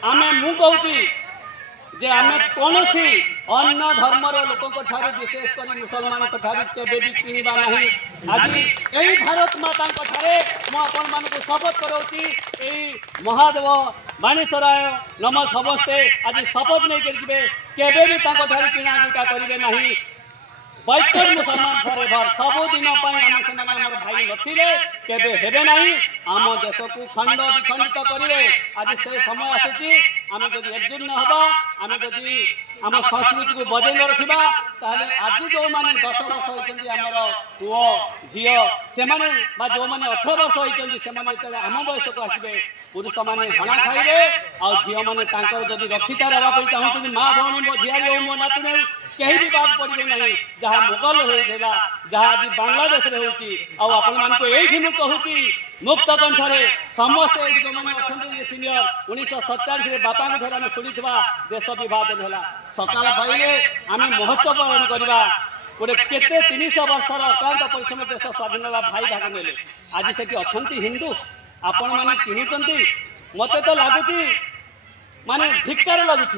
आमे मु कहूँ जे आमे कौन अन्य धर्मर लोक विशेषकर मुसलमान केवे भी किणवा ना आज यही भारत माता मुझे शपथ कराऊँगी यही महादेव बाणेश्वराय नम समस्ते आज शपथ नहीं करेंगे केवे भी किणा बिका करेंगे ना बैकवर्ड मुसलमान फॉरएवर सबुदिन आम भाई नथिले केबे हेबे नाही आम देश को खंड विखंडित करेंगे आज से समय आसी आम जब एकजुट न हबा आम जब आम संस्कृति को बजे न रखा आज जो मैंने 10 वर्ष होती आमर पुओ झी से जो मैंने 18 वर्ष होती से आम बयस को आसवे पुरुष मैंने हणा खाइबे आ झील मैंने जब रक्षिता रहा चाहते माँ भौणी मो झियारी हो मो नातुणी कहीं भी बात पड़े ना जहाँ मुगल होता जहाँ आज बांग्लादेश होती मुझे कहूँ मुक्त कंठे समस्ते जो मैंने अच्छा सीनियर 1947 बापा ठार आम शुणी देश विभाजन है सकाल पाइले आम महोत्सव पालन करवा गोटे केते 300 वर्षर अक्लांत परिश्रम देश स्वाधीन भाई भाग ने आज से अच्छा हिंदू आपण मैंने किणुंट मत तो लगुच माने धिक्कार लगुच